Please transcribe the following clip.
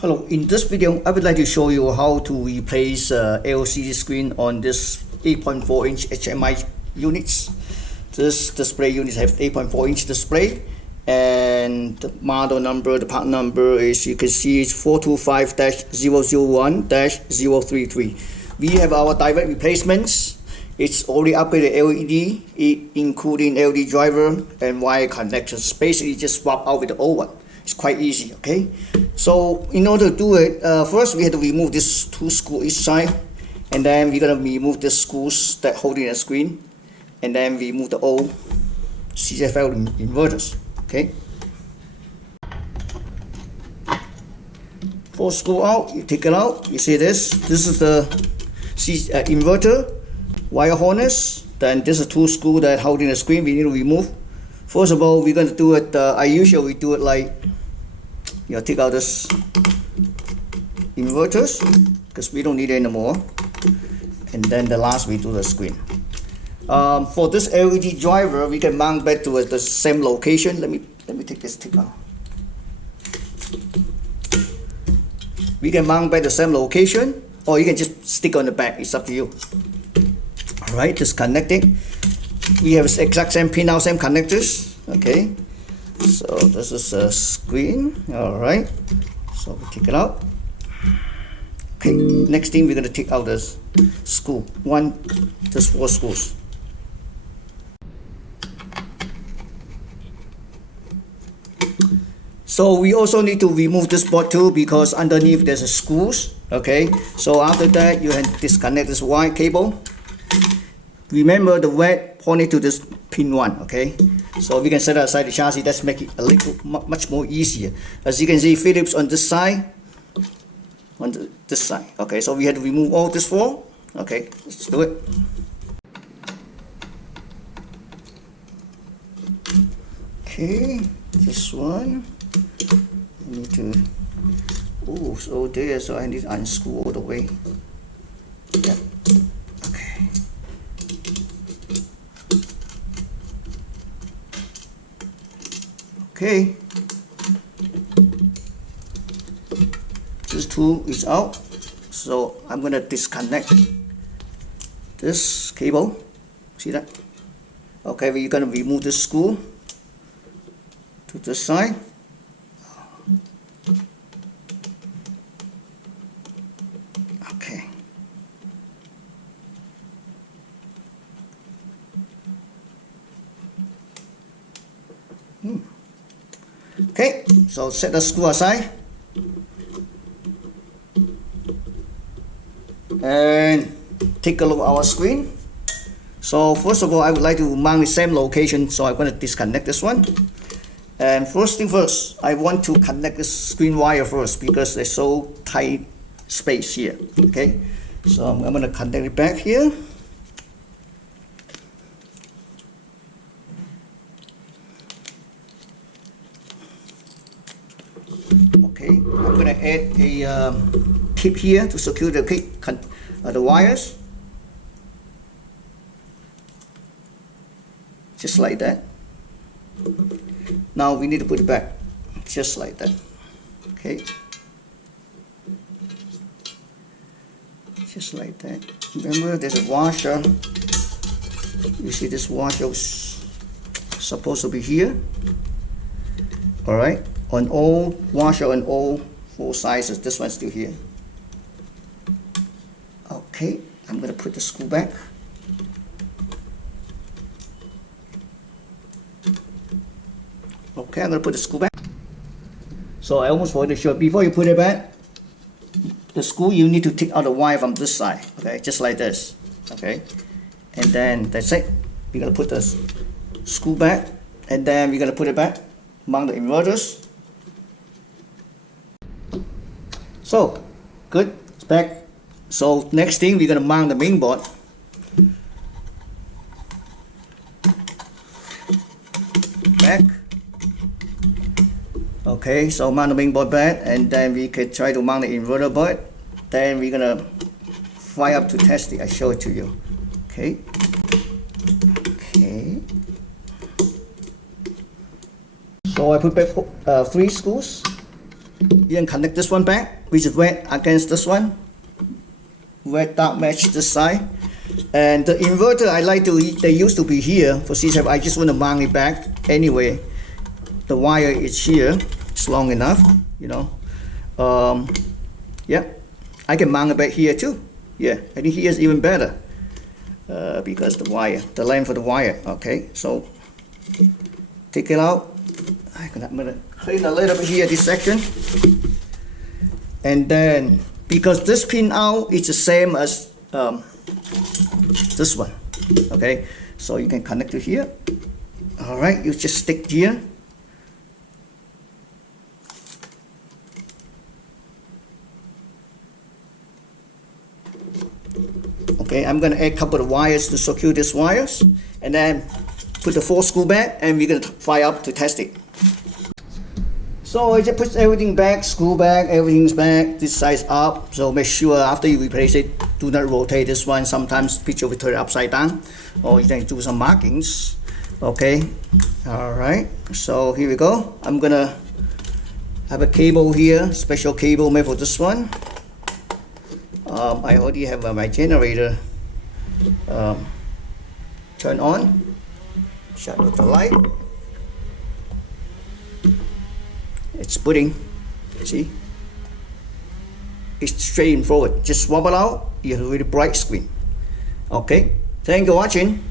Hello, in this video I would like to show you how to replace LCD screen on this 8.4 inch HMI units. This display units have 8.4 inch display, and the model number, the part number is, you can see, it's 425-001-033. We have our direct replacements. It's already upgraded LED, including LED driver and wire connectors. Basically just swap out with the old one. It's quite easy, okay? So in order to do it, first we have to remove this two screws each side, and then we're gonna remove the screws that holding the screen, and then remove the old CCFL inverters, okay? Four screw out, you take it out, you see this. This is the inverter, wire harness. Then this is two screws that holding the screen, we need to remove. First of all, we're going to do it, I usually do it like, take out this inverters, because we don't need it anymore. And then the last, we do the screen. For this LED driver, we can mount back to the same location. Let me take this tip out. We can mount back the same location, or you can just stick on the back. It's up to you. All right, just connecting. We have the exact same pin out, same connectors. Okay, so this is a screen. All right, so we take it out. Okay, next thing we're going to take out this screw. Just 4 screws. So we also need to remove this board too, because underneath there's a screws. Okay, so after that you can disconnect this wire cable. Remember the red pointing to this pin 1, okay? So we can set aside the chassis. That's make it a little much more easier. As you can see, Phillips on this side, this side. Okay, so we had to remove all this 4. Okay, let's do it. Okay, this one. I need to. Oh, so there. So I need to unscrew all the way. Yeah. Okay. Okay, this tool is out, so I'm going to disconnect this cable. See that? Okay, we're going to remove the screw to this side. Okay. Okay, so set the screw aside, and take a look at our screen. So first of all, I would like to mount the same location, so I'm going to disconnect this one. And first thing first, I want to connect this screen wire first, because there's so tight space here. Okay, so I'm going to connect it back here. Okay, I'm going to add a clip here to secure the wires, just like that. Now we need to put it back, just like that. Okay, just like that. Remember, there's a washer. You see this washer is supposed to be here. All right. On all washer on all 4 sizes, this one's still here. Okay, I'm going to put the screw back. Okay, I'm going to put the screw back. So I almost forgot to show. Before you put it back, the screw, you need to take out the wire from this side. Okay, just like this. Okay, and then that's it. We're going to put the screw back, and then we're going to put it back, mount the inverters. So, good, it's back. So next thing, we're going to mount the main board. Back. Okay, so mount the main board back, and then we could try to mount the inverter board. Then we're going to fire up to test it. I show it to you. Okay. Okay. So I put back 3 screws. You can connect this one back, which is red against this one. Red dark match this side. And the inverter they used to be here for CCFL. I just want to mount it back anyway. The wire is here. It's long enough, you know. Yeah, I can mount it back here too. Yeah, I think here is even better because the length of the wire. Okay, so take it out. I'm gonna clean a little bit here this section, and then because this pin out is the same as this one. Okay, so you can connect it here. All right, you just stick here. Okay, I'm gonna add a couple of wires to secure these wires, and then put the 4 screw back, and we're gonna fire up to test it. So I just put everything back, screw back, everything's back, this side's up. So make sure after you replace it, do not rotate this one. Sometimes the picture will turn upside down, or you can do some markings. Okay, all right. So here we go. I'm gonna have a cable here, special cable made for this one. I already have my generator turned on. Shut off the light. It's putting, see? It's straight and forward. Just swap it out, you have a really bright screen. Okay, thank you for watching.